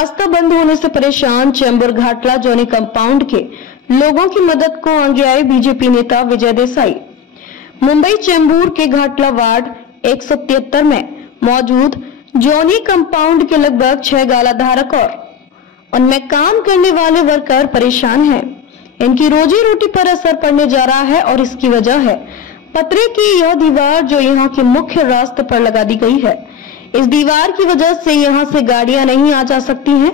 रास्ता बंद होने से परेशान चेंबूर घाटला जॉनी कंपाउंड के लोगों की मदद को आगे आए बीजेपी नेता विजय देसाई। मुंबई चेंबूर के घाटला वार्ड 173 में मौजूद जॉनी कंपाउंड के लगभग 6 गाला धारक और उनमें काम करने वाले वर्कर परेशान हैं। इनकी रोजी रोटी पर असर पड़ने जा रहा है और इसकी वजह है पतरे की यह दीवार जो यहाँ के मुख्य रास्ते पर लगा दी गई है। इस दीवार की वजह से यहाँ से गाड़ियां नहीं आ जा सकती हैं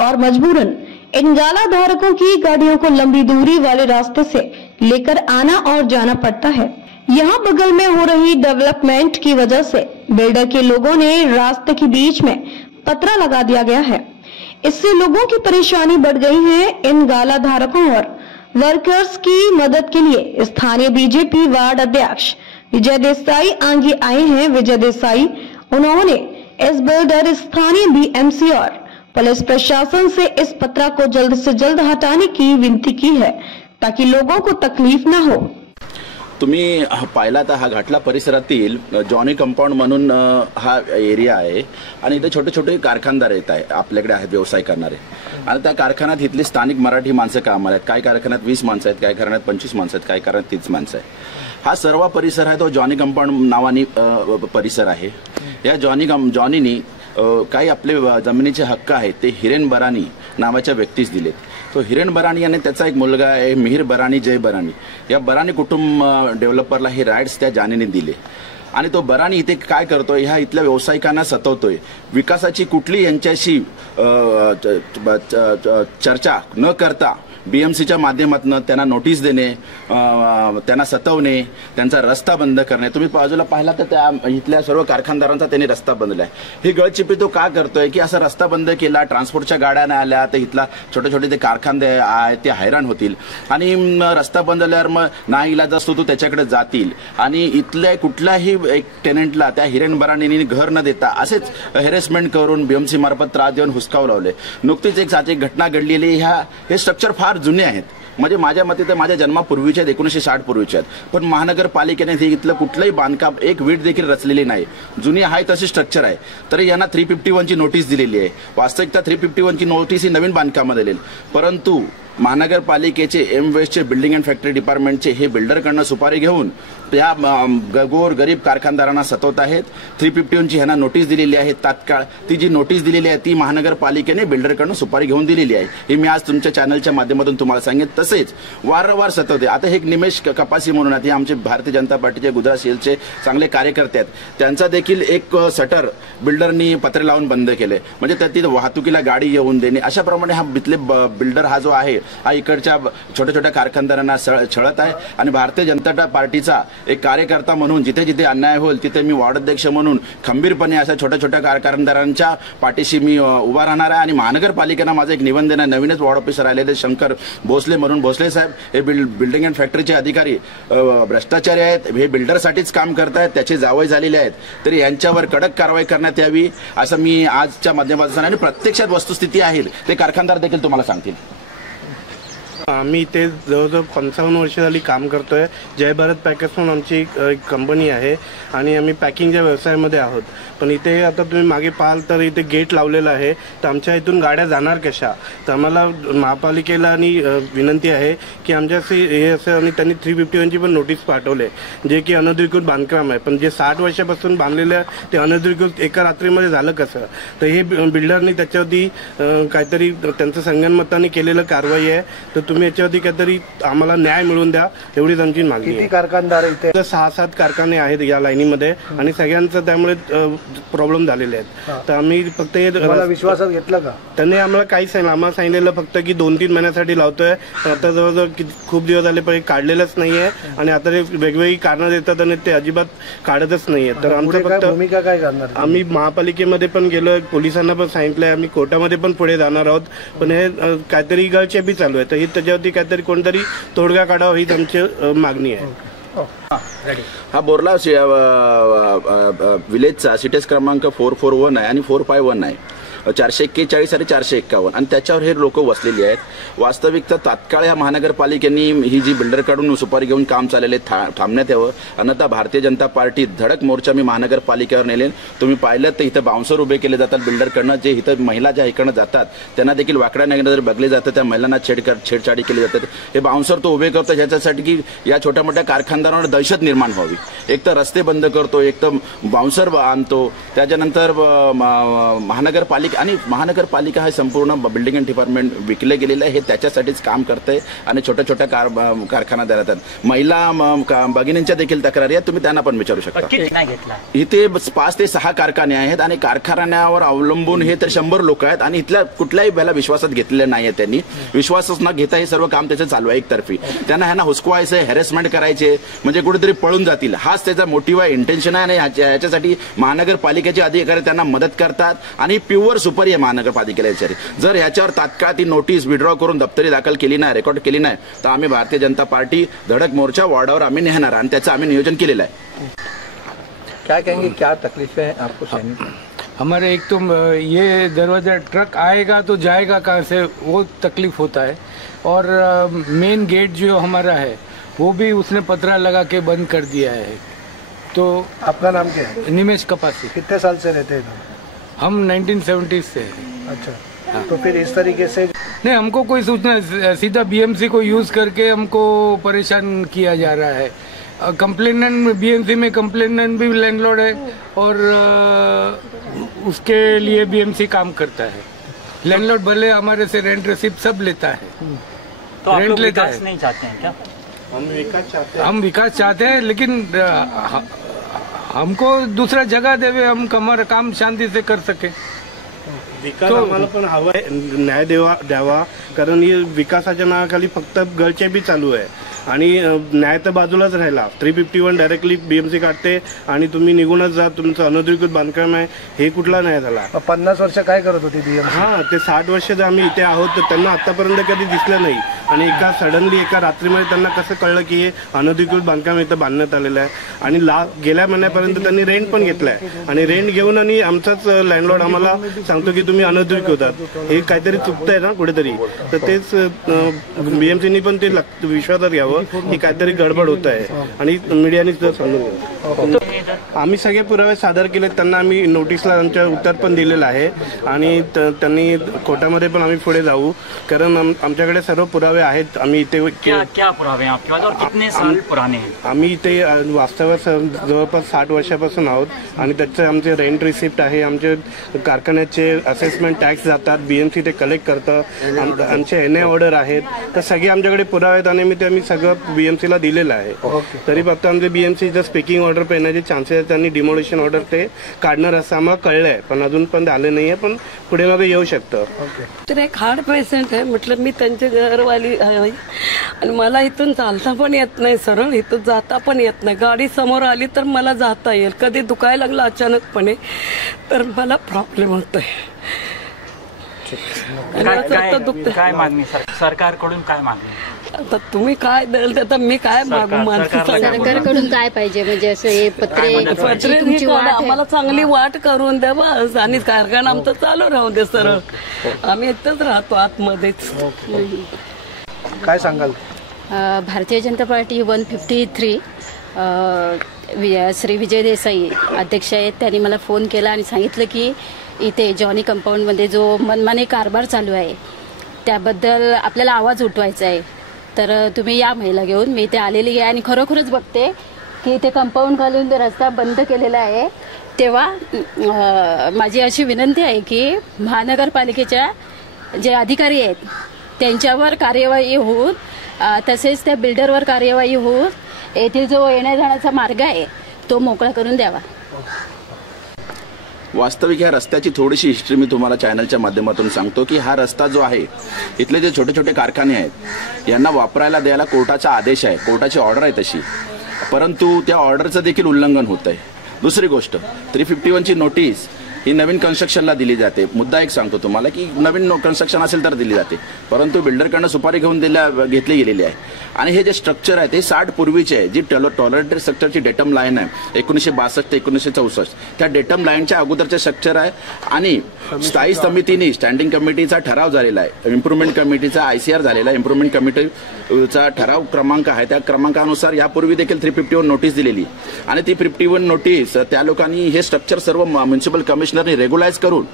और मजबूरन इन गाला धारकों की गाड़ियों को लंबी दूरी वाले रास्ते से लेकर आना और जाना पड़ता है। यहाँ बगल में हो रही डेवलपमेंट की वजह से बिल्डर के लोगों ने रास्ते के बीच में पतरा लगा दिया गया है। इससे लोगों की परेशानी बढ़ गई है। इन गाला धारकों और वर्कर्स की मदद के लिए स्थानीय बीजेपी वार्ड अध्यक्ष विजय देसाई आगे आए हैं। विजय देसाई उन्होंने इस बिल्डर, स्थानीय बीएमसी और पुलिस प्रशासन से इस पत्रा को जल्द से जल्द हटाने की विनती की है ताकि लोगों को तकलीफ न हो। तुम्ही पाहिला तर हा घाटला परिसरातील जॉनी कंपाउंड म्हणून हा एरिया आहे आणि इथे छोटे छोटे कारखानदार येत आहे आपल्याकडे आहेत व्यवसाय करणारे आणि त्या कारखान्यात इथली स्थानिक मराठी माणसं कामाला आहेत। काही कारखान्यात 20 माणसं आहेत, काही कारखान्यात 25 माणसं आहेत, काही कारखान्यात 30 माणसं आहेत। हा सर्व परिसर आहे तो जॉनी कंपाउंड नावानी परिसर आहे। या जॉनीनी काही आपले जमिनीचे हक्क आहेत ते हिरेन बरानी नावाच्या व्यक्तीस दिलेत। तो हिरेन बरानी आणि त्याचा एक मुलगा आहे मिहिर बरानी, जय बरानी, या बरानी कुटुंब डेव्हलपरला हे राईट्स त्या जानीने दिले आणि तो बरानी इथे काय करतोय, ह्या इथल्या व्यावसायिकांना सतवतोय। विकासाची कुठली यांच्याशी चर्चा न करता बीएमसीच्या माध्यमातून त्यांना नोटीस देणे, त्यांना सतवणे, त्यांचा रस्ता बंद करणे। तुम्ही बाजूला पाहिला तर त्या इथल्या सर्व कारखानदारांचा त्यांनी रस्ता बंदलाय। ही गळचिपी तो का करतोय की असा रस्ता बंद केला, ट्रान्सपोर्टच्या गाड्या नाही आल्या तर इथला छोटे छोटे ते कारखाने आहेत ते हैराण होतील आणि रस्ता बंदल्यावर मग नाईलाज असतो तो त्याच्याकडे जातील आणि इथल्या कुठल्याही एक टेनंटला त्या हिरेन बराणींनी घर न देता असेच हेरेसमेंट करून बीएमसी मार्फत त्रास देऊन हुसकाव लावले। नुकतीच एक घटना घडलेली। हे स्ट्रक्चर फार जुने आहेत, म्हणजे माझ्या मते तर माझ्या जन्मापूर्वीचे आहेत, 1960 पूर्वीचे आहेत, पण महानगरपालिकेने इथलं कुठलंही बांधकाम एक वीट देखील रचलेली नाही। जुनी आहे तशी स्ट्रक्चर आहे, तरी यांना 351 ची नोटीस दिलेली आहे। वास्तविकता 351 ची नोटीस ही नवीन बांधकाम दिलेली, परंतु महानगरपालिकेचे वेस्टचे बिल्डिंग अँड फॅक्टरी डिपार्टमेंटचे हे बिल्डरकडनं सुपारी घेऊन त्या गोर गरीब कारखानदारांना सतवत आहेत। 351 ची ह्यांना नोटीस दिलेली आहे तात्काळ। ती जी नोटीस दिलेली आहे ती महानगरपालिकेने बिल्डरकडनं सुपारी घेऊन दिलेली आहे। हे मी आज तुमच्या चॅनलच्या माध्यमातून तुम्हाला सांगितलं। तसेच वारंवार सतवते। आता हे एक निमेश कपासी म्हणून आहेत, हे आमचे भारतीय जनता पार्टीचे गुजरात सेलचे चांगले कार्यकर्ते आहेत। त्यांचा देखील एक शटर बिल्डरनी पत्रे लावून बंद केले, म्हणजे त्यातील वाहतुकीला गाडी येऊन देणे। अशा प्रमाणे हा बिथले बिल्डर हा जो आहे हा इकडच्या छोट्या छोट्या कारखानदारांना छळत आहे आणि भारतीय जनता पार्टीचा एक कार्यकर्ता म्हणून जिथे जिथे अन्याय होईल तिथे मी वार्ड अध्यक्ष म्हणून खंबीरपणे अशा छोट्या छोट्या कारखानदारांच्या पाठीशी मी उभा राहणार आहे। आणि महानगरपालिकेनं माझं एक निवेदन आहे, नवीनच वार्ड ऑफिसर आलेले शंकर भोसले म्हणून, भोसले साहेब हे बिल्डिंग अँड फॅक्टरीचे अधिकारी भ्रष्टाचारी आहेत, हे बिल्डरसाठीच काम करतायत, त्याचे जावई झालेले आहेत, तरी यांच्यावर कडक कारवाई करण्यात यावी असं मी आजच्या माध्यमातून आणि प्रत्यक्षात वस्तुस्थिती आहे ते कारखानदार देखील तुम्हाला सांगतील। आम्ही इथे जवळजवळ 55 वर्ष झाली काम करतोय। जय भारत पॅकेज म्हणून आमची एक कंपनी आहे आणि आम्ही पॅकिंगच्या व्यवसायामध्ये आहोत। पण इथे आता तुम्ही मागे पाहाल तर इथे गेट लावलेलं आहे, तर आमच्या इथून गाड्या जाणार कशा? तर आम्हाला महापालिकेला आणि विनंती आहे की आमच्याशी हे असं, आणि त्यांनी 351 ची पण नोटीस पाठवले जे की अनधिकृत बांधकाम आहे, पण जे 60 वर्षापासून बांधलेलं ते अनधिकृत एका रात्रीमध्ये झालं कसं? तर हे बिल्डरनी त्याच्यावरती काहीतरी त्यांचं संगनमताने केलेलं कारवाई आहे, तर तुम्ही याच्यावरती काहीतरी आम्हाला न्याय मिळवून द्या एवढीच आमची मागणी आहे। किती कारखानदार इथे? 6-7 कारखाने आहेत या लाईनीमध्ये आणि सगळ्यांचं त्यामुळे प्रॉब्लेम झालेले आहेत। तर आम्ही फक्त विश्वासात घेतलं का? त्यांनी आम्हाला काही सांगितलं, आम्हाला सांगितलेलं फक्त की 2-3 महिन्यासाठी लावतोय, आता जवळजवळ खूप दिवस झाले पण काढलेलंच नाहीये आणि आता वेगवेगळी कारणं देतात आणि ते अजिबात काढतच नाहीये। तर आमचं फक्त भूमिका काय करणार? आम्ही महापालिकेमध्ये पण गेलो, पोलिसांना पण सांगितलंय, आम्ही कोर्टामध्ये पण पुढे जाणार आहोत, पण हे काहीतरी गळचेपी चालू आहे, तर ही त्याच्यावरती काहीतरी कोणतरी तोडगा काढावा हीच आमची मागणी आहे। हा बोर्ला विलेजचा सिटेस क्रमांक 441 आहे आणि 451 आहे। 441 आणि 451 आणि त्याच्यावर हे लोक वसलेली आहेत। वास्तविकता तात्काळ या महानगरपालिकेने ही जी बिल्डरकडून सुपारी घेऊन काम चाललेले थांबण्यात यावं, अन्यथा भारतीय जनता पार्टी धडक मोर्चा मी महानगरपालिकेवर नेले। तुम्ही पाहिलं तर इथं बाउन्सर उभे केले जातात बिल्डरकडनं, जे इथं महिला ज्या इकडनं जातात त्यांना देखील वाकड्या नजरेने बघले जातं, त्या महिलांना छेडछाडी केली जाते। हे बाउन्सर तो उभे करतो ह्याच्यासाठी की या छोट्या मोठ्या कारखानदारांवर दहशत निर्माण व्हावी। एक तर रस्ते बंद करतो, एक तर बाउन्सर आणतो, त्याच्यानंतर महानगरपालिका हे संपूर्ण बिल्डिंग अँड डिपार्टमेंट विकले गेलेलं आहे, हे त्याच्यासाठीच काम करतंय आणि छोट्या छोट्या कारखान्यात राहतात। महिला भगिनींच्या देखील तक्रारी आहेत, तुम्ही त्यांना पण विचारू शकता। इथे 5 ते 6 कारखाने आहेत आणि कारखान्यावर अवलंबून हे तर 100 लोक आहेत आणि इथल्या कुठल्याही वेळेला विश्वासात घेतलेले नाहीये। त्यांनी विश्वासच न घेता हे सर्व काम त्याचं चालू आहे एकतर्फी। त्यांना ह्यांना हुसकवायचं, हॅरेसमेंट करायचे म्हणजे कुठेतरी पळून जातील, हाच त्याचा मोटिव्ह आहे, इंटेन्शन आहे आणि याच्यासाठी महानगरपालिकेचे अधिकारी त्यांना मदत करतात आणि प्युअर सुपारी आहे महानगरपालिकेला। जर ह्याच्यावर तात्काळ ती नोटीस विड्रॉ करून दप्तरी दाखल केली नाही, रेकॉर्ड केली नाही, तर आम्ही भारतीय जनता पार्टी धडक मोर्चा वॉर्डावर आम्ही नेणार आणि त्याचं आम्ही नियोजन केलेलं आहे। क्या कहेंगे, क्या तकलीफें हैं आपको सहनी? हमारे एक तो ये दरवाजा ट्रक आएगा तो जाएगा कहाँ से, वो तकलीफ होता है, और मेन गेट जो हमारा है वो भी उसने पतरा लगा के बंद कर दिया है। तो आपका नाम क्या है? निमेश कपासी। कितने साल से रहते हैं? हम 1970 से हैं। अच्छा, तो फिर इस तरीके से नहीं, हमको कोई सूचना, सीधा बीएमसी को यूज करके हमको परेशान किया जा रहा है। कंप्लेनेंट बीएमसी में कंप्लेनेंट भी लैंडलॉर्ड है और उसके लिए बीएमसी काम करता है। लैंडलॉर्ड भले हमारे से रेंट रिसिप्ट सब लेता है, तो आप रेंट लोग लेता विकास है। नहीं चाहते हैं क्या? हम विकास चाहते हैं, लेकिन हमको दूसरा जगह देवे, हम हमारा काम शांति से कर सके। विकास आम्हाला पण हवा आहे, न्याय द्यावा, कारण हे विकासाच्या नावाखाली फक्त गळचेपी चालू आहे आणि न्याय तर बाजूलाच राहिला। 351 डायरेक्टली बीएमसी काढते आणि तुम्ही निघूनच जा, तुमचं अनधिकृत बांधकाम आहे, हे कुठला न्याय झाला? 50 वर्ष काय करत होती बीएमसी? हा, ते 60 वर्ष जर आम्ही इथे आहोत तर त्यांना आतापर्यंत कधी दिसलं नाही आणि सडनली एका रात्रीमध्ये त्यांना कसं कळलं की हे अनधिकृत बांधकाम इथं बांधण्यात आलेलं आहे आणि गेल्या महिन्यापर्यंत त्यांनी रेंट पण घेतलाय आणि रेंट घेऊन आणि आमचाच लँडलॉर्ड आम्हाला सांगतो की तुम्ही अनधिकृत होतात, हे काहीतरी चुकतंय ना कुठेतरी। तर तेच बीएमसीनी पण ते विश्वासात घ्यावं ही काहीतरी गडबड होत आहे आणि मीडियाने सुद्धा समजून घ्यावं। आम्ही सगळे पुरावे सादर केले, त्यांना आम्ही नोटीसला त्यांच्या उत्तर पण दिलेलं आहे आणि त्यांनी कोर्टामध्ये पण आम्ही पुढे जाऊ, कारण आमच्याकडे सर्व पुरावे आहेत। आम्ही इथे क्या पुरावे हैं आपके पास और कितने साल पुराने हैं? आम्ही इथे वास्तवात जवळपास 60 वर्षापासून आहोत आणि त्याचे आमचे रेंट रिसिप्ट आहे, आमचे कारखान्याचे असेसमेंट टॅक्स जातात, बीएमसी ते कलेक्ट करतं, आमचे एनए ऑर्डर आहेत, तर सगळे आमच्याकडे पुरावे आहेत आणि आम्ही सगळं बीएमसीला दिलेलं आहे। तरी फक्त आमचे बीएमसीचं स्पीकिंग ऑर्डर पे येण्याचे चान्सेस आहेत, त्यांनी डिमोलिशन ऑर्डर ते काढणार असं आम्हाला कळलंय, पण अजून पण आले नाहीये, पण पुढे मागे येऊ शकतं। तर एक हार्ट पेशंट आहे, म्हटलं मी त्यांची घरवाली आहे आणि मला इथून चालता पण येत नाही, सरळ इथून जाता पण येत नाही, गाडी समोर आली तर मला जाता येईल, कधी दुखायला लागलं अचानकपणे तर मला प्रॉब्लेम होतोय। काय मागणी सरकारकडून, काय मागणी? आता तुम्ही काय द्याल तर मी काय मागू? सरकारकडून काय पाहिजे म्हणजे असं हे पत्रे आम्हाला चांगली वाट करून द्या बस, आणि कारखाना आमचं चालू राहू दे सरळ, आम्ही इथंच राहतो आतमध्येच। काय सांगाल? भारतीय जनता पार्टी 153 श्री विजय देसाई अध्यक्ष आहेत, त्यांनी मला फोन केला आणि सांगितलं की इथे जॉनी कंपाऊंडमध्ये जो मनमानी कारभार चालू आहे त्याबद्दल आपल्याला आवाज उठवायचा आहे, तर तुम्ही या महिला घेऊन। मी इथे आलेली आहे आणि खरोखरच बघते की इथे कंपाऊंड घालून रस्ता बंद केलेला आहे, तेव्हा माझी अशी विनंती आहे की महानगरपालिकेच्या जे अधिकारी आहेत त्यांच्यावर कार्यवाही होऊन, तसेच त्या बिल्डरवर कार्यवाही होऊन येथील जो येण्या जाण्याचा मार्ग आहे तो मोकळा करून द्यावा। वास्तविक ह्या रस्त्याची थोडीशी हिस्ट्री मी तुम्हाला चॅनलच्या माध्यमातून सांगतो की हा रस्ता जो आहे, इथले जे छोटे छोटे कारखाने आहेत यांना वापरायला द्यायला कोर्टाचा आदेश आहे, कोर्टाची ऑर्डर आहे तशी, परंतु त्या ऑर्डरचं देखील उल्लंघन होत आहे। दुसरी गोष्ट, 351 ची नोटीस ही नवीन कन्स्ट्रक्शनला दिली जाते. मुद्दा एक सांगतो तुम्हाला की नवीन कन्स्ट्रक्शन असेल तर दिली जाते, परंतु बिल्डरकडनं सुपारी घेतली गेलेली आहे. आणि हे जे स्ट्रक्चर आहे ते 60 पूर्वीचे आहे. जी टॉलरेटेड स्ट्रक्चरची डेटम लाईन आहे 1962 ते 1964, त्या डेटम लाईनच्या अगोदरचे स्ट्रक्चर आहे. आणि स्थायी समितीने स्टँडिंग कमिटीचा ठराव झालेला आहे, इम्प्रुव्हमेंट कमिटीचा ICR झालेला आहे. इम्प्रुव्हमेंट कमिटीचा ठराव क्रमांक आहे, त्या क्रमांकानुसार यापूर्वी देखील 351 नोटीस दिलेली. आणि ती 51 नोटीस त्या लोकांनी हे स्ट्रक्चर सर्व म्युन्सिपल कमिशनरने रेग्युलाइज करून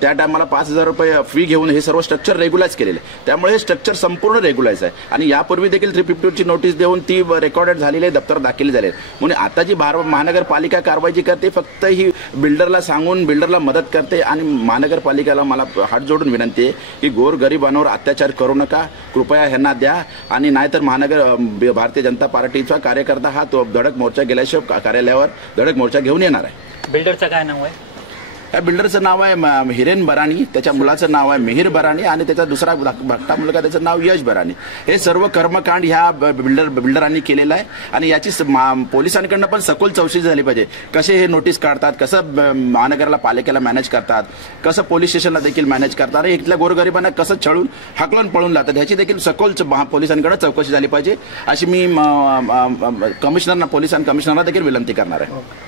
त्या टायमाला 5,000 रुपये फी घेऊन हे सर्व स्ट्रक्चर रेग्युलाइज केलेले. त्यामुळे हे स्ट्रक्चर संपूर्ण रेग्युलाइज आहे. आणि यापूर्वी देखील 351ची नोटीस देऊन ती रेकॉर्डेड झालेली आहे, दप्तर दाखल झाले. म्हणून आता जी महानगरपालिका कारवाई जी करते फक्त ही बिल्डरला सांगून बिल्डरला मदत करते. आणि महानगरपालिकेला मला हात जोडून विनंती आहे की गोरगरिबांवर अत्याचार करू नका, कृपया ह्यांना द्या. आणि नाहीतर भारतीय जनता पार्टीचा कार्यकर्ता हा तो धडक मोर्चा गेल्याशिवाय कार्यालयावर धडक मोर्चा घेऊन येणार आहे. बिल्डरचं काय नाव आहे? या बिल्डरचं नाव आहे हिरेन बराणी, त्याच्या मुलाचं नाव आहे मिहिर बराणी आणि त्याचा दुसरा धाकटा मुलगा त्याचं नाव यश बराणी. हे सर्व कर्मकांड ह्या बिल्डरांनी केलेलं आहे. आणि याची पोलिसांकडनं पण सखोल चौकशी झाली पाहिजे. कसे हे नोटीस काढतात, कसं महानगरला पालिकेला मॅनेज करतात, कसं पोलीस स्टेशनला देखील मॅनेज करतात आणि इथल्या गोरगरिबांना कसं छळून हाकलून पळून लावतात ह्याची देखील सखोल पोलिसांकडे चौकशी झाली पाहिजे, अशी मी पोलीस कमिशनरला देखील विनंती करणार आहे.